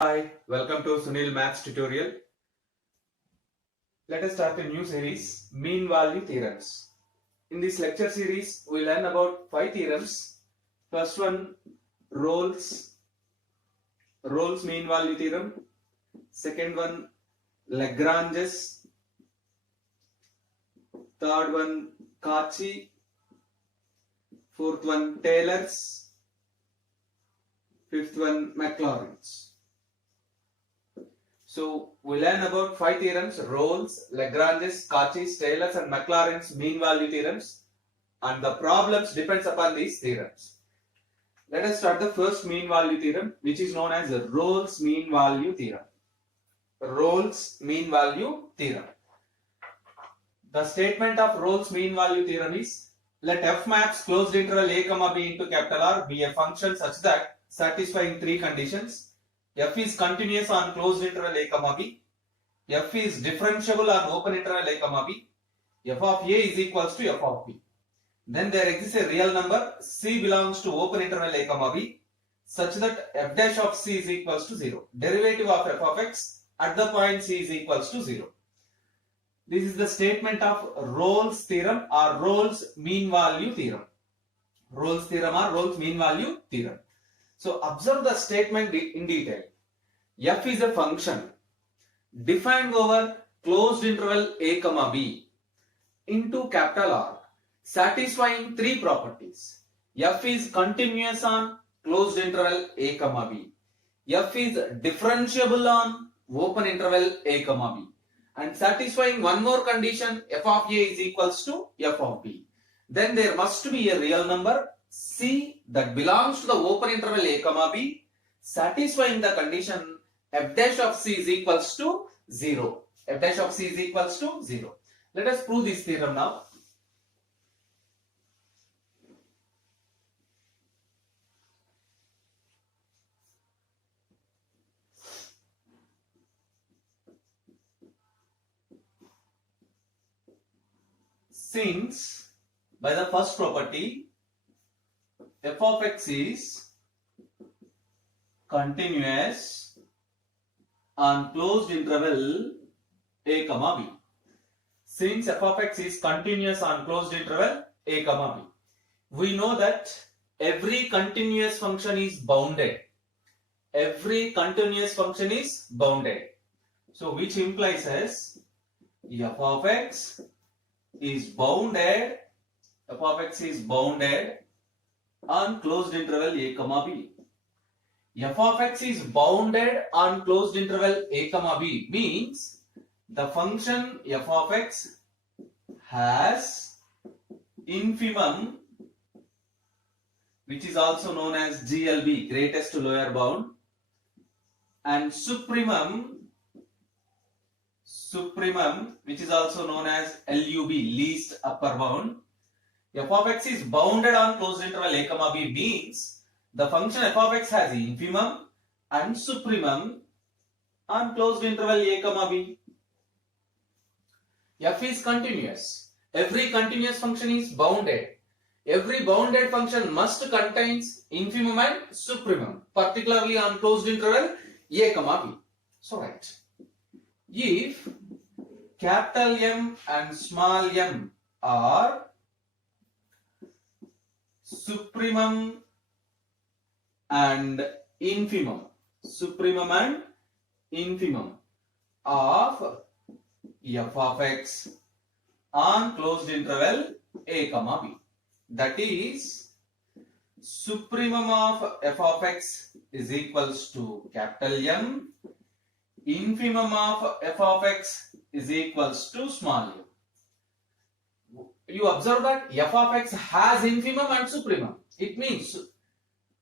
Hi, welcome to Sunil Maths tutorial. Let us start a new series, Mean Value Theorems. In this lecture series, we learn about 5 theorems. First one, Rolle's Mean Value Theorem. Second one, Lagrange's. Third one, Cauchy. Fourth one, Taylor's. Fifth one, Maclaurin's. So we learn about 5 theorems: Rolle's, Lagrange's, Cauchy's, Taylor's and Maclaurin's mean value theorems, and the problems depends upon these theorems. Let us start the first mean value theorem, which is known as Rolle's mean value theorem. Rolle's mean value theorem. The statement of Rolle's mean value theorem is: let f maps closed interval a comma b into capital R be a function such that satisfying 3 conditions. F is continuous on closed interval a comma b. F is differentiable on open interval a comma b. F of a is equals to f of b. Then there exists a real number c belongs to open interval a comma b such that f dash of c is equals to 0. Derivative of f of x at the point c is equals to 0. This is the statement of Rolle's theorem or Rolle's mean value theorem. Rolle's theorem or Rolle's mean value theorem. So observe the statement in detail. F is a function defined over closed interval a comma b into capital R, satisfying 3 properties. F is continuous on closed interval a comma b. F is differentiable on open interval a comma b, and satisfying one more condition, f of a is equals to f of b. Then there must be a real number c that belongs to the open interval a comma b, satisfying the condition f dash of c is equals to 0. F dash of c is equals to 0. Let us prove this theorem now. Since by the first property f of x is continuous on closed interval a comma b. Since f of x is continuous on closed interval a comma b, we know that every continuous function is bounded. Every continuous function is bounded. So which implies as f of x is bounded on closed interval a comma b. F of x is bounded on closed interval a comma b means the function f of x has infimum, which is also known as GLB, greatest to lower bound, and supremum, which is also known as LUB, least upper bound. F of x is bounded on closed interval a comma b means the function f of x has infimum and supremum on closed interval a comma b. F is continuous. Every continuous function is bounded. Every bounded function must contains infimum and supremum, particularly on closed interval a comma b. So right. If capital M and small m are supremum and infimum of f of x on closed interval a comma b, that is supremum of f of x is equals to capital M, infimum of f of x is equals to small m. You observe that f of x has infimum and supremum. It means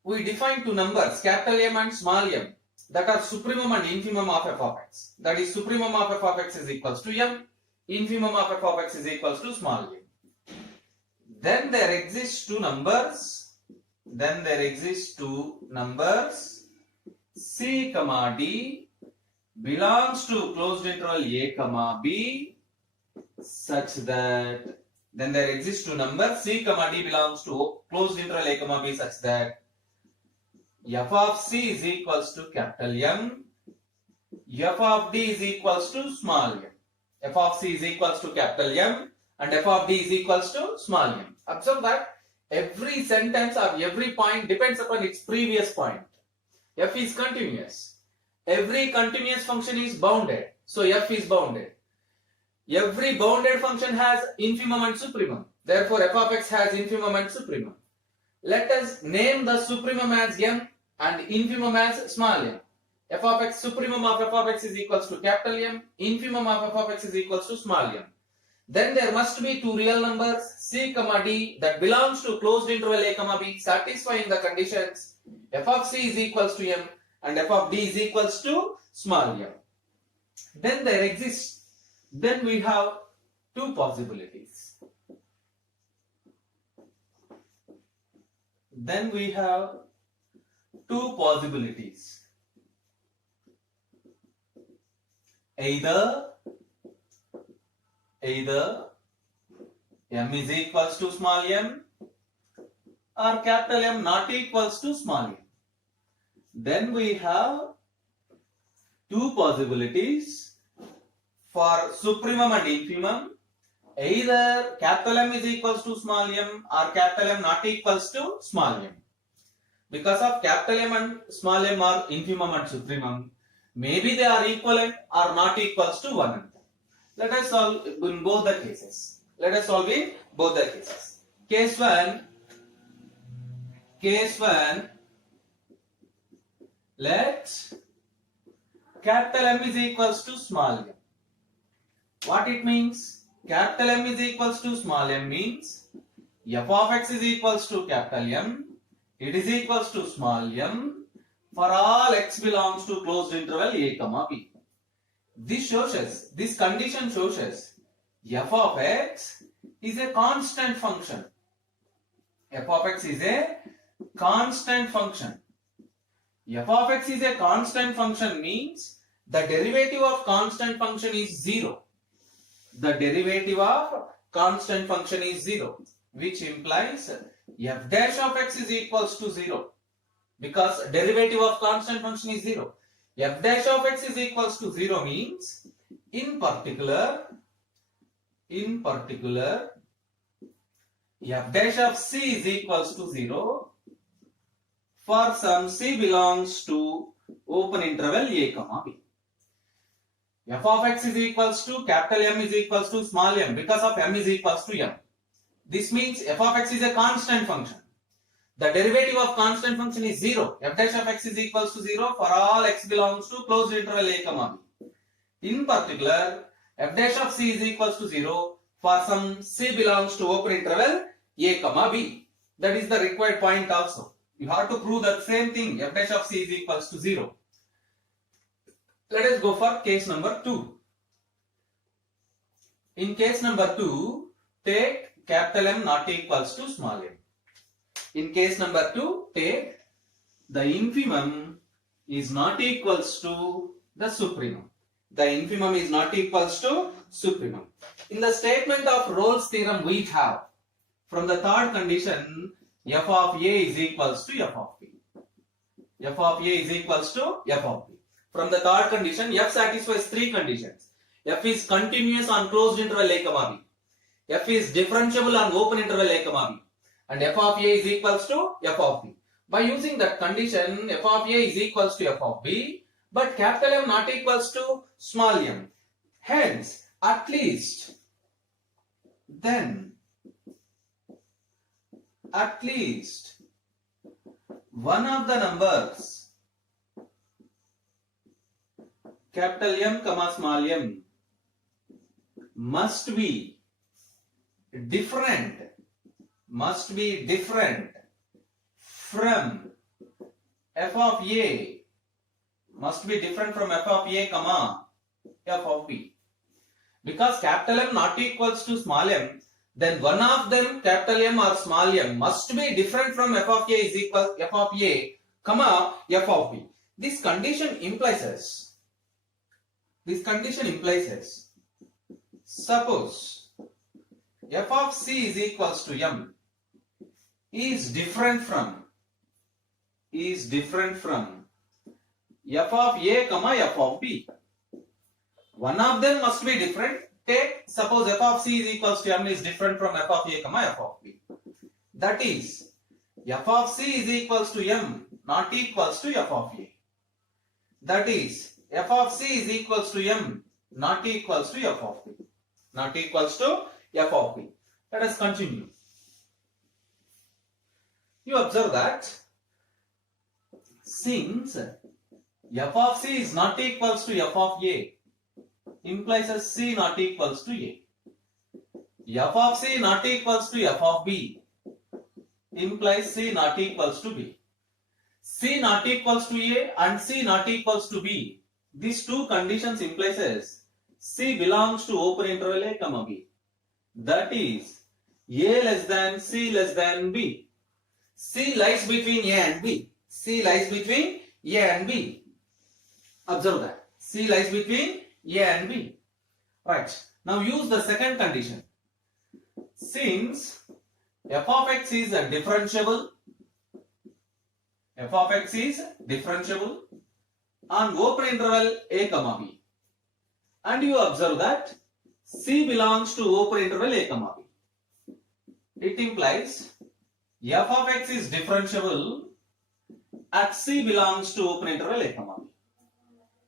we define 2 numbers, capital M and small m, that are supremum and infimum of f of x. That is, supremum of f of x is equals to m, infimum of f of x is equals to small m. Then there exists 2 numbers. C comma d belongs to closed interval a comma b such that then there exists 2 numbers c comma d belongs to closed interval a comma b such that f of c is equals to capital M f of d is equals to small m. F of c is equals to capital M and f of d is equals to small m. Observe that every sentence or every point depends upon its previous point. F is continuous. Every continuous function is bounded. So f is bounded. Every bounded function has infimum and supremum. Therefore f of x has infimum and supremum. Let us name the supremum as m and infimum as small m. F of x, supremum of f of x is equals to capital M, infimum of f of x is equals to small m. Then there must be two real numbers c, d that belongs to closed interval a, b satisfying the conditions f of c is equals to m and f of d is equals to small m. Then we have two possibilities. Either m is equals to small m or capital M not equals to small m. Then we have two possibilities for supremum and infimum. Either capital M is equals to small m or capital M not equals to small m. Because of capital M and small m are infimum and supremum, maybe they are equivalent or not equals to one another. Let us solve in both the cases. Case 1, let capital M is equals to small m. What it means? Capital M is equals to small m means f of x is equals to capital M. It is equals to small m for all x belongs to closed interval a, b. This condition shows us f of x is a constant function. F of x is a constant function. F of x is a constant function means the derivative of constant function is 0. Which implies f dash of x is equals to 0. Because derivative of constant function is 0. F dash of x is equals to 0 means in particular f dash of c is equals to 0 for some c belongs to open interval a, b. F of x is equals to capital M is equals to small m because of m is equals to m. This means f of x is a constant function. The derivative of constant function is 0. F dash of x is equals to 0 for all x belongs to closed interval a, b. In particular, f dash of c is equals to 0 for some c belongs to open interval a, b. That is the required point also. You have to prove that same thing. F dash of c is equals to 0. Let us go for case number 2. In case number 2, take capital M not equals to small m. In case number 2, take the infimum is not equals to the supremum. In the statement of Rolle's theorem we have, from the third condition, f of a is equals to f of b. From the third condition, f satisfies three conditions. F is continuous on closed interval a, b. F is differentiable on open interval a, b. And f of a is equals to f of b. By using that condition, f of a is equals to f of b, but capital M not equals to small m. Hence, at least one of the numbers capital M, small m must be different from f of a, f of b. Because capital M not equals to small m, then one of them, capital M or small m, must be different from f of a is equal f of a, f of b. This condition implies suppose f of c is equals to m is different from f of a comma f of b. One of them must be different. Take suppose f of c is equals to m is different from f of a comma f of b. That is f of c is equals to m not equals to f of a. That is f of c is equals to m not equals to f of b. Not equals to f of b. Let us continue. You observe that since f of c is not equals to f of a implies as c not equals to a. F of c not equals to f of b implies c not equals to b. C not equals to a and c not equals to b. These two conditions implies as c belongs to open interval a comma b. That is a less than c less than b. C lies between a and b. C lies between a and b. Observe that. C lies between a and b. Right. Now use the second condition. Since f of x is differentiable, f of x is differentiable on open interval a comma b, and you observe that c belongs to open interval a comma b. It implies f of x is differentiable at c belongs to open interval a comma b.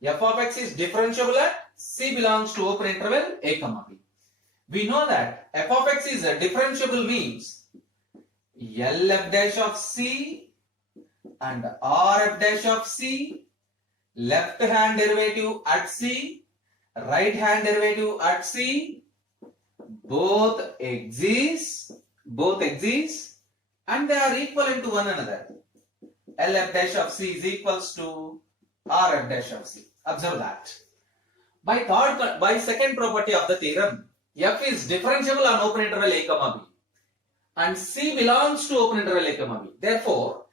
F of x is differentiable at c belongs to open interval a comma b. We know that f of x is differentiable means LF dash of c and RF dash of c, left hand derivative at c, right hand derivative at c, both exist and they are equivalent to one another. LF dash of c is equals to RF dash of c. Observe that. By second property of the theorem, f is differentiable on open interval a comma b and c belongs to open interval a comma b. Therefore,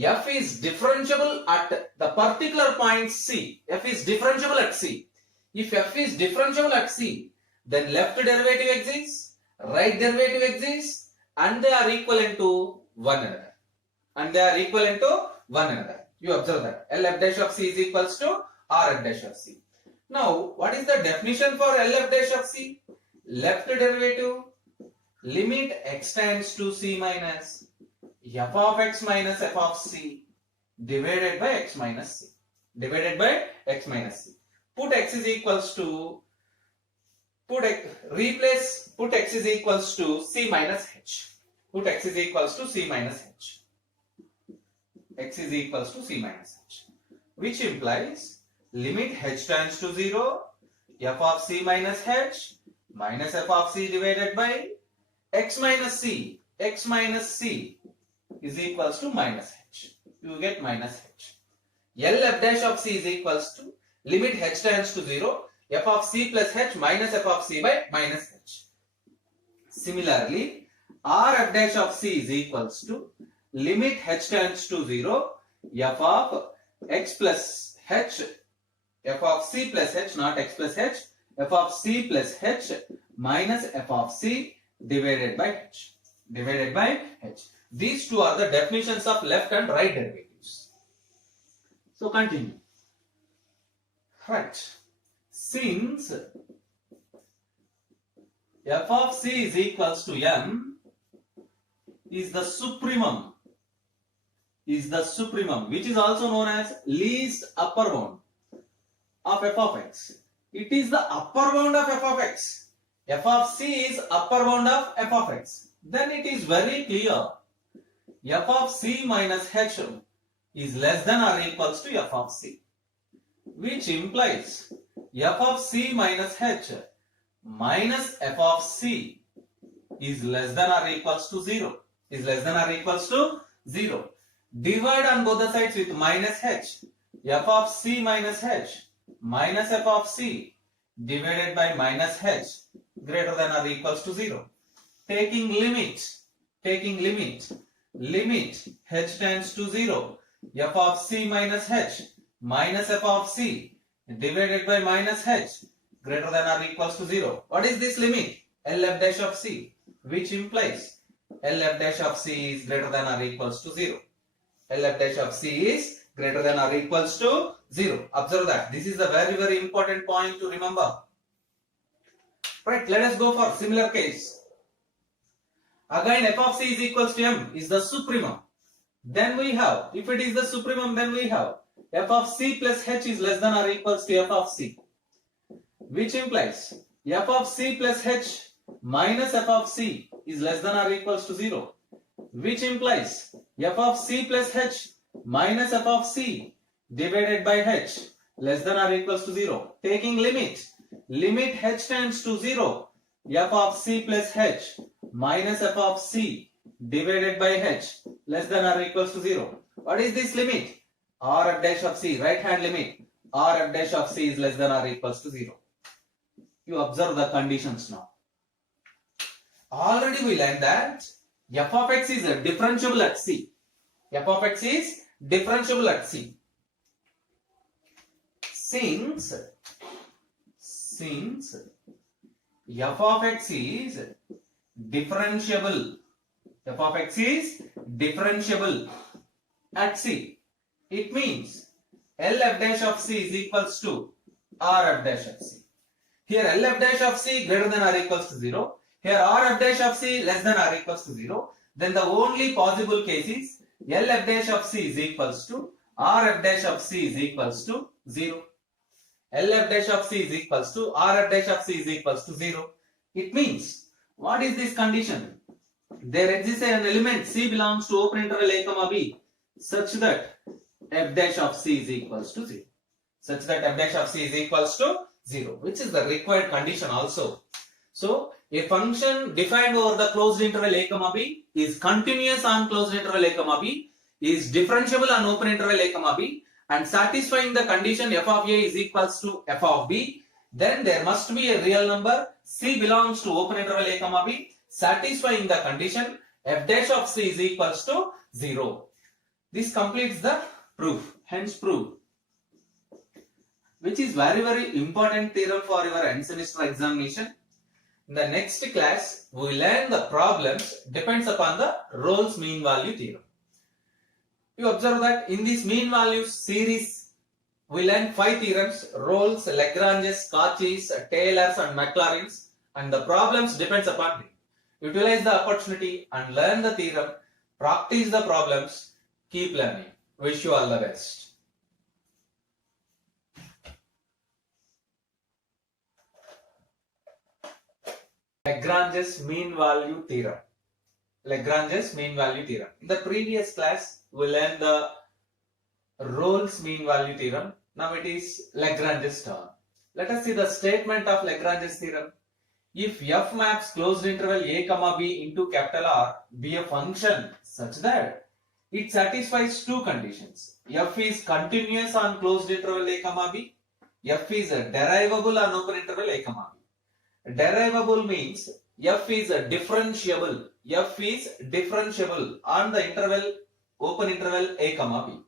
f is differentiable at the particular point c. F is differentiable at c. If f is differentiable at c, then left derivative exists, right derivative exists, and they are equivalent to one another. You observe that LF dash of c is equals to RF dash of c. Now, what is the definition for LF dash of c? Left derivative limit x tends to c minus f of x minus f of c divided by x minus c. Put x is equals to put x is equals to c minus h. Put x is equals to c minus h. X is equals to c minus h, which implies limit h tends to 0, f of c minus h minus f of c divided by x minus c is equals to minus h. You get minus h. LF dash of c is equals to limit h tends to 0, f of c plus h minus f of c by minus h. Similarly, RF dash of c is equals to limit h tends to 0, f of x plus h, f of c plus h, not x plus h, f of c plus h minus f of c divided by h. These two are the definitions of left and right derivatives. So continue. Right. Since f of c is equals to m is the supremum which is also known as least upper bound of f of x. It is the upper bound of f of x. F of c is upper bound of f of x. Then it is very clear f of c minus h is less than or equals to f of c, which implies f of c minus h minus f of c is less than or equals to 0. Divide on both the sides with minus h. F of c minus h minus f of c divided by minus h greater than or equals to 0. Taking limit h tends to 0, f of c minus h minus f of c divided by minus h greater than or equals to 0. What is this limit? LF dash of c, which implies LF dash of c is greater than or equals to 0. LF dash of c is greater than or equals to 0. Observe that. This is a very, very important point to remember. Right, let us go for similar case. Again, f of c is equals to m is the supremum. Then we have, if it is the supremum, then we have f of c plus h is less than or equals to f of c, which implies f of c plus h minus f of c is less than or equals to 0, which implies f of c plus h minus f of c divided by h less than or equals to 0. Taking limit h tends to 0, f of c plus h minus f of c divided by h less than or equals to 0. What is this limit? R f dash of c, right hand limit. R f dash of c is less than or equals to 0. You observe the conditions now. Already we learned that f of x is differentiable at c. F of x is differentiable at c. Since f of x is differentiable, f of x is differentiable at c, it means L f dash of c is equals to R f dash of c. Here L f dash of c greater than or equals to 0. Here R f dash of c less than or equals to 0. Then the only possible case is L f dash of c is equals to R f dash of c is equals to 0. L f dash of c is equals to R f dash of c is equals to 0. It means, what is this condition? There exists an element c belongs to open interval a comma b such that f dash of c is equals to 0. Such that f dash of c is equals to 0, which is the required condition also. So, a function defined over the closed interval a comma b is continuous on closed interval a comma b, is differentiable on open interval a comma b, and satisfying the condition f of a is equals to f of b, then there must be a real number c belongs to open interval a comma b satisfying the condition f dash of c is equals to 0. This completes the proof, hence proof, which is very, very important theorem for your end semester examination. In the next class, we learn the problems depends upon the Rolle's mean value theorem. You observe that in this mean value series, we learn 5 theorems: Rolle's, Lagrange's, Cauchy's, Taylor's and Maclaurin's, and the problems depends upon it. Utilize the opportunity and learn the theorem, practice the problems, keep learning. Wish you all the best. Lagrange's mean value theorem. Lagrange's mean value theorem. In the previous class, we learned the Rolle's mean value theorem. Now it is Lagrange's turn. Let us see the statement of Lagrange's theorem. If f maps closed interval a comma b into capital R be a function such that it satisfies two conditions. F is continuous on closed interval a comma b. F is derivable on open interval a comma b. Derivable means f is differentiable. F is differentiable on the interval open interval a comma b.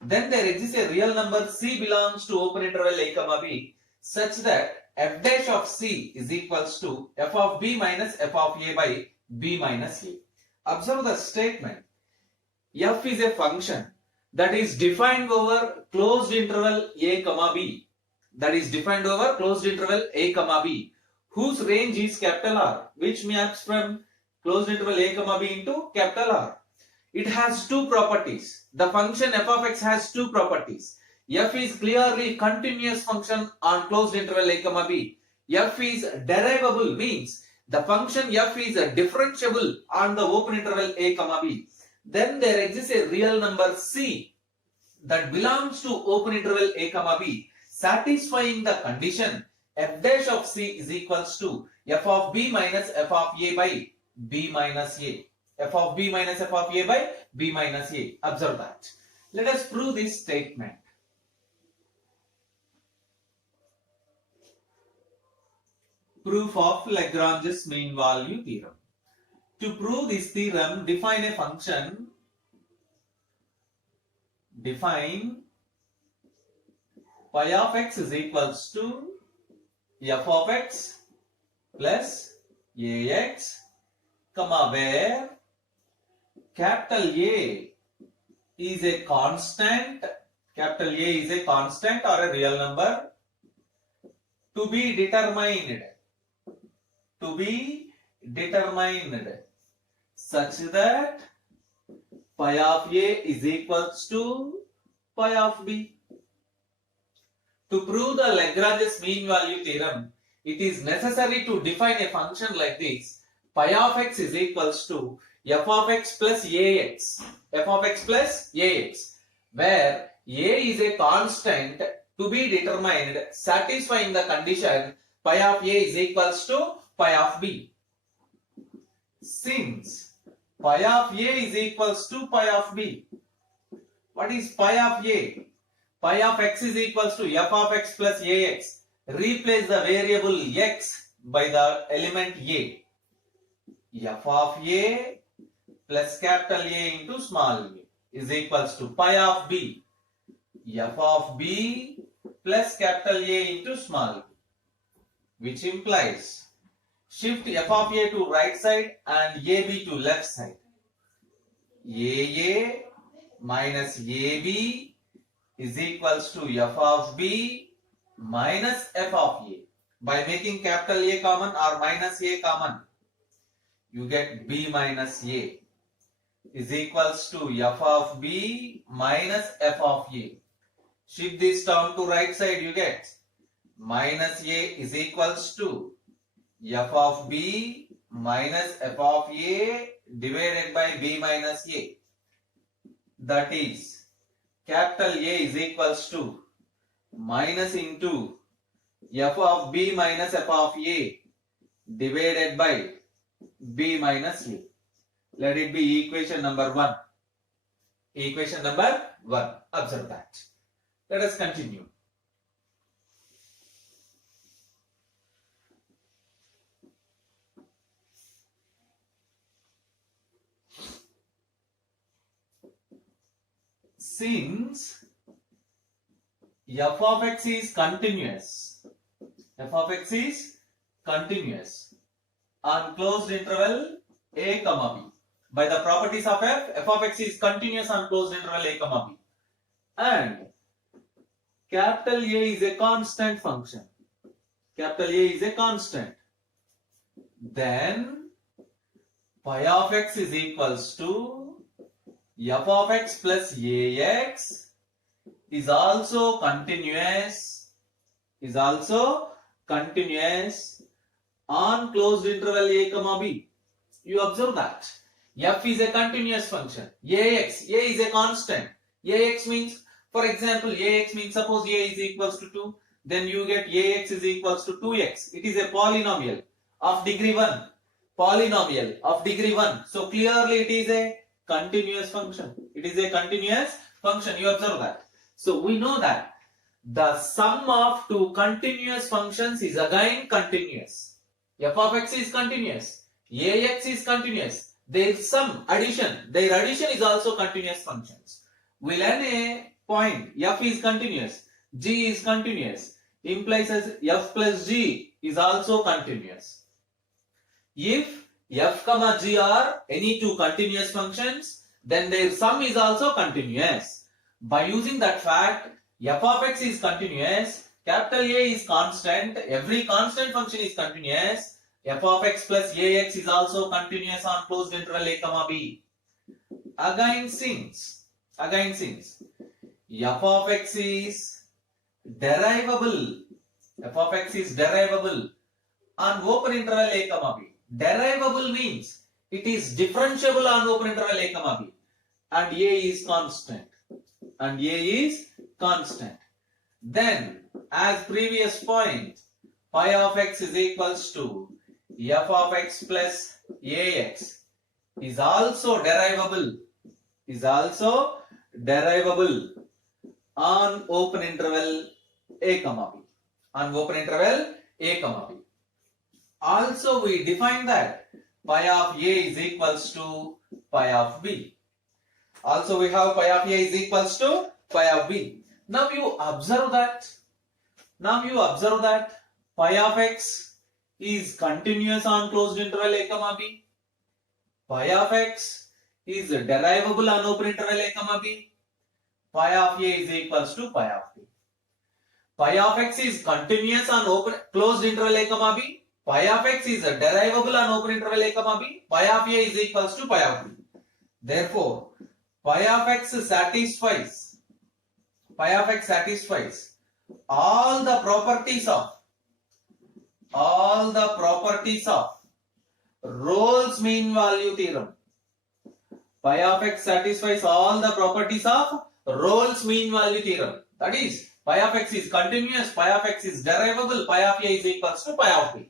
Then there exists a real number c belongs to open interval a comma b such that f dash of c is equals to f of b minus f of a by b minus a. Observe the statement. F is a function that is defined over closed interval a comma b. That is defined over closed interval a comma b, whose range is capital R, which maps from closed interval a comma b into capital R. It has two properties. The function f of x has two properties. F is clearly continuous function on closed interval a comma b. F is derivable means the function f is differentiable on the open interval a comma b. Then there exists a real number c that belongs to open interval a comma b satisfying the condition f dash of c is equals to f of b minus f of a by b minus a. F of b minus f of a by b minus a. Observe that. Let us prove this statement. Proof of Lagrange's mean value theorem. To prove this theorem, define a function. Define phi of x is equals to f of x plus ax, comma, where capital A is a constant, capital A is a constant or a real number to be determined such that pi of A is equals to pi of B. To prove the Lagrange's mean value theorem, it is necessary to define a function like this. Pi of x is equals to f of x plus ax. F of x plus ax, where a is a constant to be determined satisfying the condition pi of a is equals to pi of b. Since pi of a is equals to pi of b, what is pi of a? Pi of x is equals to f of x plus ax. Replace the variable x by the element a. F of a plus capital A into small a is equals to pi of b. F of b plus capital A into small b, which implies shift f of a to right side and ab to left side. Aa minus ab is equals to f of b minus f of a. By making capital A common or minus a common, you get b minus a is equals to f of b minus f of a. Shift this term to right side, you get minus a is equals to f of b minus f of a divided by b minus a. That is, capital A is equals to minus into f of b minus f of a divided by b minus a. Let it be equation number 1. Equation number 1. Observe that. Let us continue. Since f of x is continuous, on closed interval a comma b. By the properties of f of x is continuous on closed interval a comma b. And capital A is a constant function. Then pi of x is equals to f of x plus ax is also continuous on closed interval a comma b. You observe that f is a continuous function. A is a constant. Ax means, for example, ax means suppose a is equals to 2, then you get ax is equals to 2x. It is a polynomial of degree 1. So clearly it is a continuous function. You observe that. So we know that the sum of two continuous functions is again continuous. F of x is continuous. Ax is continuous. Their addition is also continuous functions. We learn a point. F is continuous. G is continuous. Implies as f plus g is also continuous. If f comma g are any two continuous functions, then their sum is also continuous. By using that fact, f of x is continuous, capital A is constant, every constant function is continuous, f of x plus ax is also continuous on closed interval a comma b. Again since f of x is derivable on open interval a comma b. Derivable means it is differentiable on open interval a comma b, and a is constant. Then, as previous point, pi of x is equals to f of x plus ax is also derivable on open interval a comma b. Also we define that pi of a is equals to pi of b. Also we have pi of a is equals to pi of b. Now you observe that pi of x is continuous on closed interval a comma b. Pi of x is derivable on open interval a comma b, pi of a is equals to pi of b. Pi of x is continuous on open closed interval a comma b. Pi of x is derivable on open interval a comma b. Pi of a is equals to pi of b. Therefore, pi of x satisfies all the properties of Rolle's mean value theorem. Pi of x satisfies all the properties of Rolle's mean value theorem. That is, pi of x is continuous, pi of x is derivable, pi of a is equals to pi of b.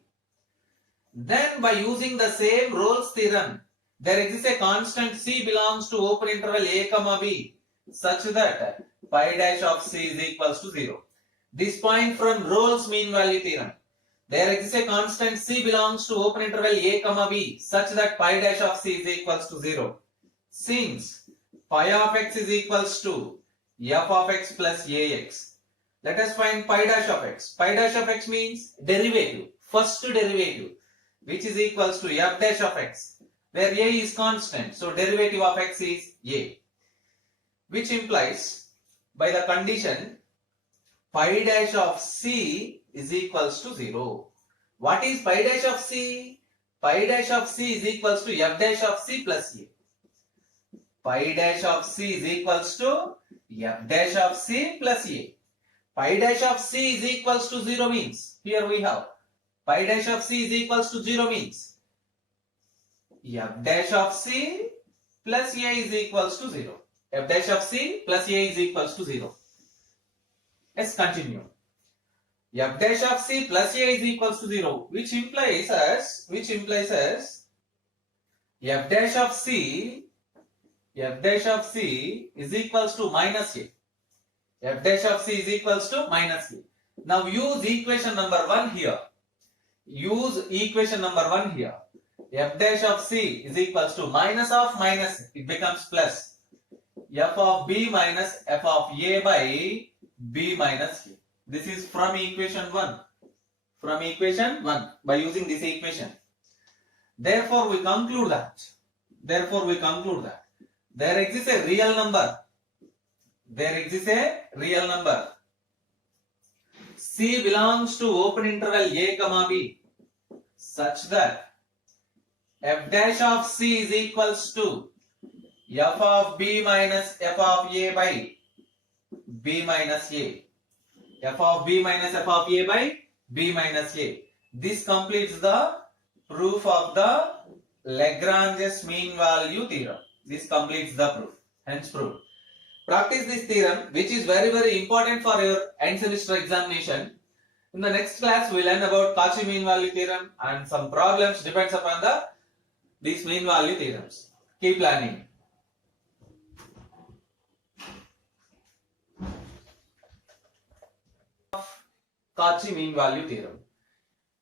Then by using the same Rolle's theorem, there exists a constant c belongs to open interval a comma b such that pi dash of c is equals to 0. This point from Rolle's mean value theorem. There exists a constant c belongs to open interval a comma b such that pi dash of c is equals to 0. Since pi of x is equals to f of x plus ax, let us find pi dash of x. Pi dash of x means derivative, first derivative, which is equals to f dash of x, where a is constant. So derivative of x is a, which implies by the condition pi dash of c is equals to 0. What is pi dash of c? Pi dash of c is equals to f dash of c plus a. Pi dash of c is equals to f dash of c plus a. Pi dash of c is equals to 0 means, here we have pi dash of c is equals to 0 means f dash of c plus a is equals to 0. F dash of c plus a is equals to 0. Let's continue. F dash of c plus a is equals to 0, which implies as f dash of c is equals to minus a. F dash of c is equals to minus a. Now use equation number 1 here. F dash of c is equals to minus of minus, it becomes plus. F of b minus f of a by b minus a. This is from equation 1. By using this equation. Therefore we conclude that there exists a real number. C belongs to open interval a comma b such that f dash of c is equals to f of b minus f of a by b minus a. F of b minus f of a by b minus a. This completes the proof of the Lagrange's mean value theorem. This completes the proof. Hence proof. Practice this theorem, which is very, very important for your end semester examination. In the next class, we will learn about Cauchy mean value theorem and some problems depends upon these mean value theorems. Keep learning. Cauchy mean value theorem.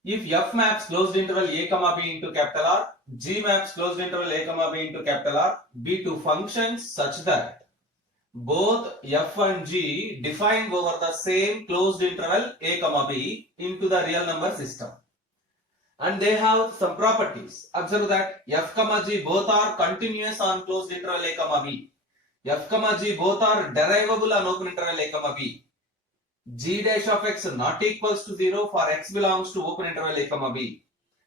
If f maps closed interval a comma b into capital R, g maps closed interval a comma b into capital R, be to functions such that both f and g defined over the same closed interval a comma b into the real number system, and they have some properties. Observe that f comma g both are continuous on closed interval a comma b, f comma g both are derivable on open interval a comma b, g dash of x not equals to 0 for x belongs to open interval a comma b.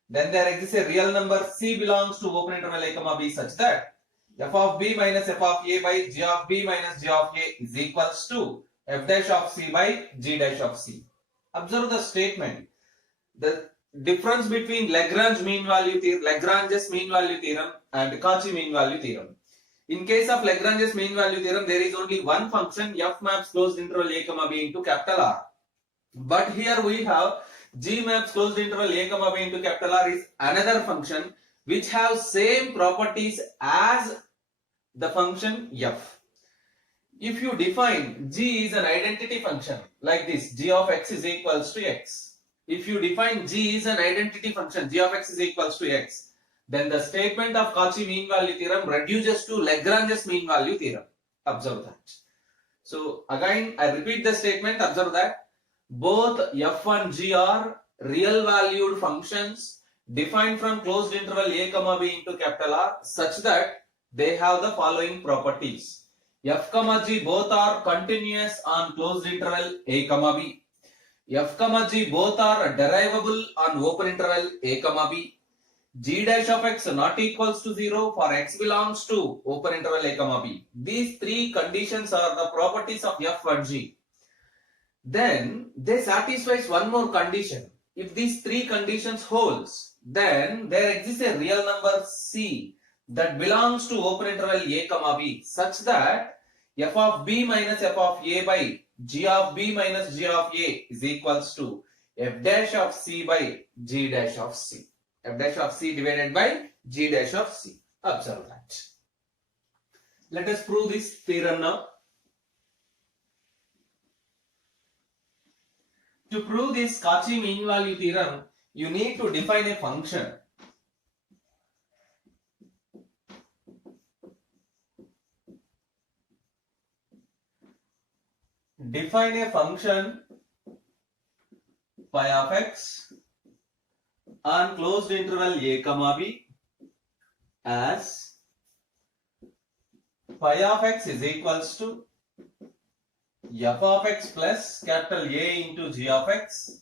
Then there exists a real number c belongs to open interval a comma b such that f of b minus f of a by g of b minus g of a is equals to f dash of c by g dash of c. Observe the statement. The difference between Lagrange's mean value theorem and Cauchy mean value theorem. In case of Lagrange's mean value theorem, there is only one function f maps closed interval a comma b into capital R. But here we have g maps closed interval a comma b into capital R is another function which has same properties as the function f. If you define g is an identity function like this, g of x is equals to x. If you define g is an identity function, g of x is equals to x, then the statement of Cauchy mean value theorem reduces to Lagrange's mean value theorem. Observe that. So again I repeat the statement. Observe that both f and g are real valued functions defined from closed interval a comma b into capital R such that they have the following properties. F comma G both are continuous on closed interval a comma b. F comma G both are derivable on open interval a comma b. G dash of x not equals to 0 for x belongs to open interval a comma b. These three conditions are the properties of F and G. Then they satisfies one more condition. If these three conditions holds, then there exists a real number C that belongs to open interval a comma b such that f of b minus f of a by g of b minus g of a is equals to f dash of c by g dash of c. F dash of c divided by g dash of c. Observe that. Let us prove this theorem now. To prove this Cauchy mean value theorem, you need to define a function. Define a function phi of x on closed interval a comma b as phi of x is equals to f of x plus capital A into g of x,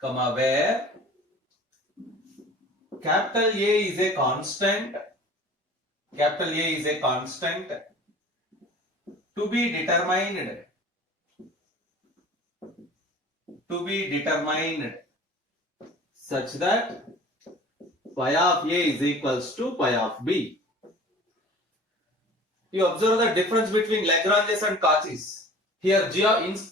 comma, where capital A is a constant, capital A is a constant to be determined such that phi of A is equals to phi of B. You observe the difference between Lagrange's and Cauchy's. Here,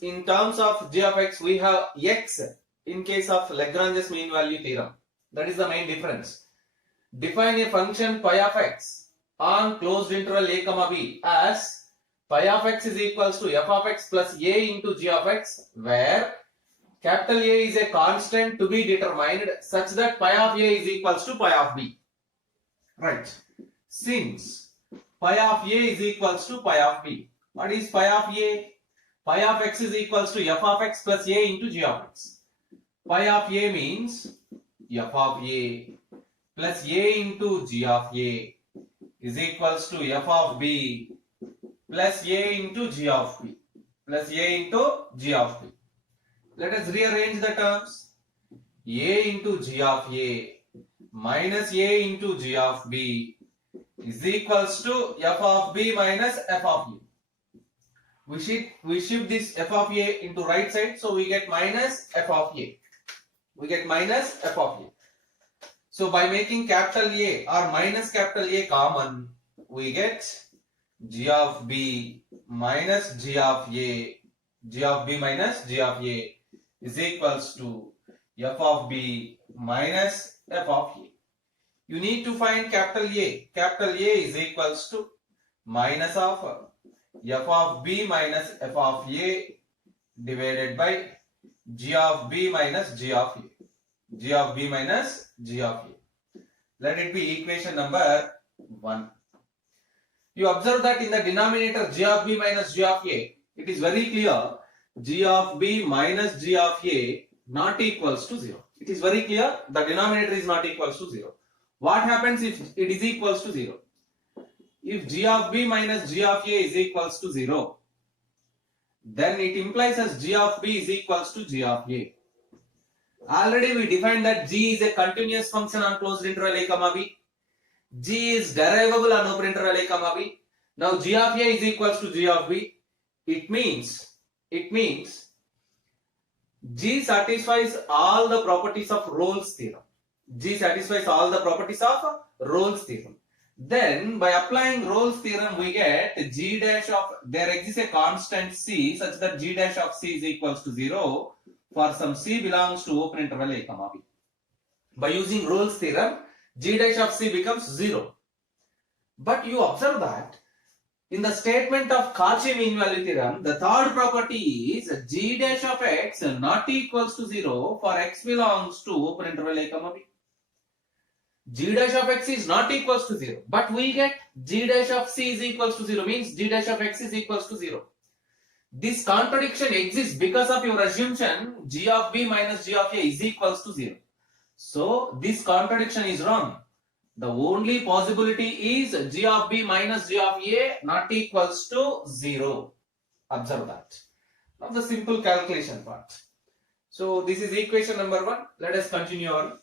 in terms of g of x, we have x in case of Lagrange's mean value theorem. That is the main difference. Define a function phi of x on closed interval a comma b as phi of x is equals to f of x plus a into g of x, where capital A is a constant to be determined such that phi of A is equals to phi of B. Right. Since phi of A is equals to phi of B. What is phi of A? Phi of x is equals to f of x plus a into g of x. Phi of A means f of A plus a into g of A is equals to f of B plus a into g of B plus a into g of B. Let us rearrange the terms. A into g of A minus a into g of B is equals to f of b minus f of a. We shift this f of a into right side, so we get minus f of a. We get minus f of a. So by making capital A or minus capital A common, we get g of b minus g of a, g of b minus g of a is equals to f of b minus f of a. You need to find capital A. Capital A is equals to minus of f of b minus f of a divided by g of b minus g of a. G of b minus g of a. Let it be equation number 1. You observe that in the denominator g of b minus g of a, it is very clear g of b minus g of a not equals to 0. It is very clear the denominator is not equals to 0. What happens if it is equals to 0? If g of b minus g of a is equals to 0, then it implies as g of b is equals to g of a. Already we defined that g is a continuous function on closed interval a comma b. G is derivable on open interval a comma b. Now g of a is equals to g of b. It means G satisfies all the properties of Rolle's theorem. G satisfies all the properties of Rolle's theorem. Then by applying Rolle's theorem we get G dash of, there exists a constant C such that G dash of C is equals to 0 for some C belongs to open interval a comma b. By using Rolle's theorem, G dash of C becomes 0. But you observe that in the statement of Cauchy mean value theorem, the third property is G dash of x not equals to 0 for x belongs to open interval a comma b. G dash of x is not equals to 0, but we get G dash of C is equals to 0, means G dash of x is equals to 0. This contradiction exists because of your assumption G of b minus G of a is equals to 0. So this contradiction is wrong. The only possibility is g of b minus g of a not equals to 0. Observe that. Now the simple calculation part. So this is equation number 1. Let us continue our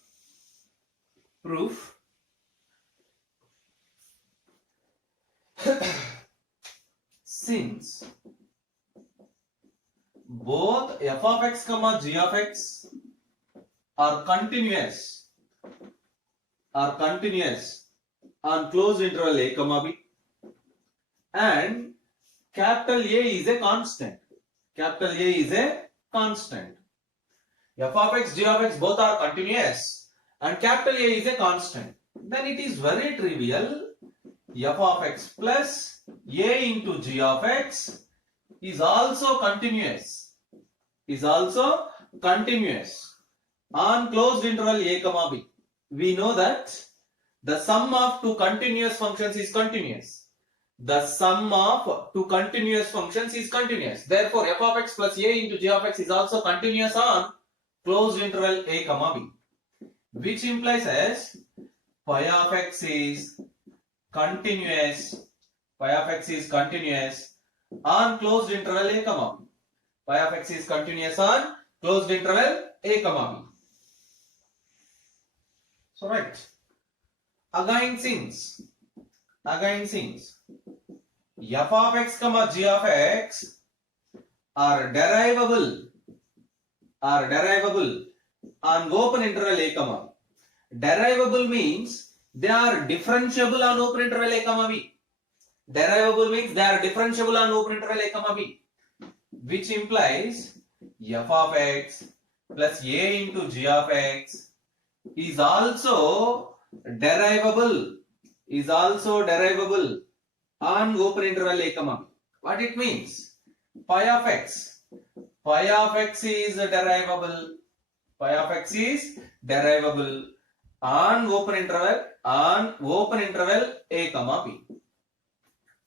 proof. Since both f of x comma g of x are continuous on closed interval a comma b, and capital A is a constant. Capital A is a constant. F of x, g of x both are continuous and capital A is a constant. Then it is very trivial. F of x plus A into g of x is also continuous. On closed interval a comma b. We know that the sum of two continuous functions is continuous. Therefore, f of x plus a into g of x is also continuous on closed interval a comma b, which implies as phi of x is continuous on closed interval a comma b. Phi of x is continuous on closed interval a comma b. So right. Again since f of x comma g of x are derivable on open interval a comma b. Derivable means they are differentiable on open interval a comma b. Which implies f of x plus a into g of x is also derivable on open interval a comma b. What it means? Phi of x is derivable on open interval a comma b.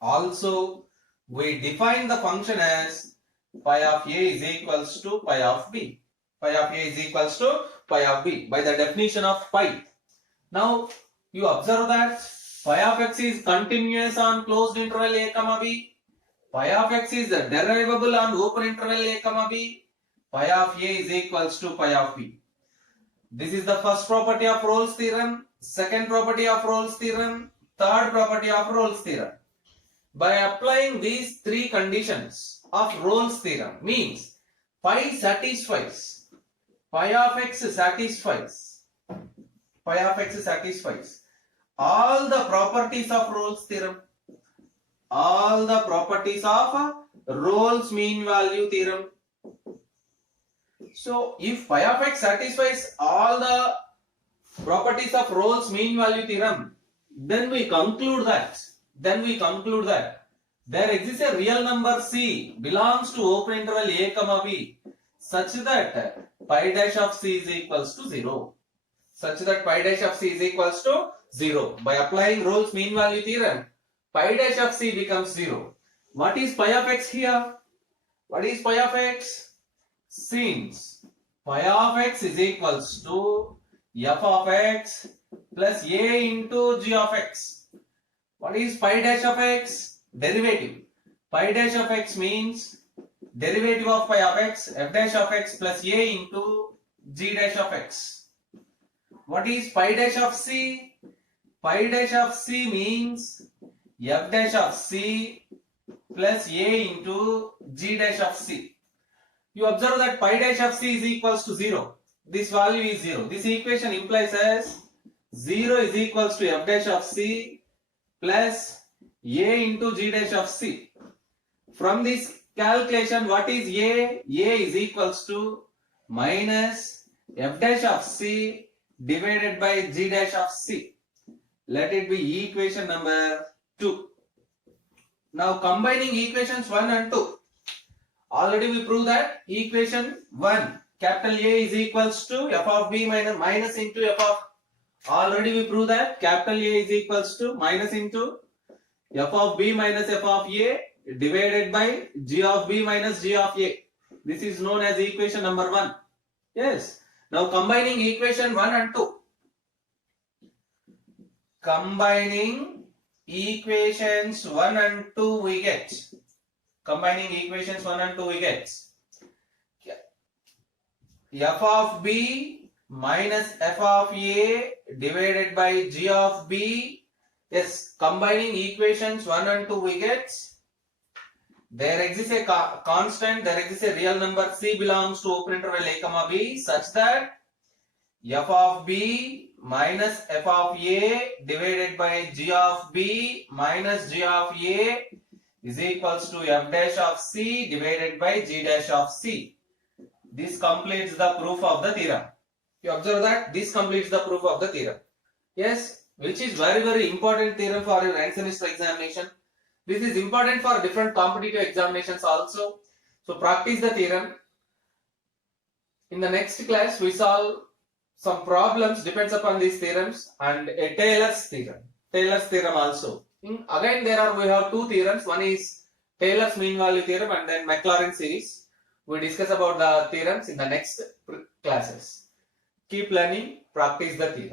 Also, we define the function as phi of a is equals to phi of b. By the definition of phi. Now you observe that phi of x is continuous on closed interval a comma b. Phi of x is derivable on open interval a comma b. Phi of a is equals to phi of b. This is the first property of Rolle's theorem, second property of Rolle's theorem, third property of Rolle's theorem. By applying these three conditions of Rolle's theorem means phi of x satisfies all the properties of Rolle's theorem, Rolle's mean value theorem. So if phi of x satisfies all the properties of Rolle's mean value theorem, then we conclude that there exists a real number c belongs to open interval a comma b such that pi dash of c is equals to 0. By applying Rolle's mean value theorem, pi dash of c becomes 0. What is pi of x here? Since phi of x is equals to f of x plus a into g of x. What is pi dash of x? Derivative. Pi dash of x means derivative of phi of x, f dash of x plus a into g dash of x. What is pi dash of c? Pi dash of c means f dash of c plus a into g dash of c. You observe that pi dash of c is equals to 0. This value is 0. This equation implies as 0 is equals to f dash of c plus a into g dash of c. From this calculation, what is a? A is equals to minus f dash of c divided by g dash of c. Let it be equation number 2. Now combining equations 1 and 2. Already we proved that equation 1 capital A is equals to f of b minus into f of. Already we proved that capital A is equals to minus into f of b minus f of a divided by g of b minus g of a. This is known as equation number 1. Yes. Now combining equation 1 and 2. combining equations 1 and 2 we get. Combining equations 1 and 2 we get f of b minus f of a divided by g of b. Yes, combining equations 1 and 2 we get there exists a constant, there exists a real number c belongs to open interval a comma b such that f of b minus f of a divided by g of b minus g of a is equals to f dash of c divided by g dash of c. This completes the proof of the theorem. You observe that this completes the proof of the theorem. Yes, which is very important theorem for your end semester examination. This is important for different competitive examinations also. So practice the theorem. In the next class we solve some problems depends upon these theorems and a Taylor's theorem also. Again we have two theorems. One is Taylor's mean value theorem and then Maclaurin series. We discuss about the theorems in the next classes. Keep learning, practice the theorem.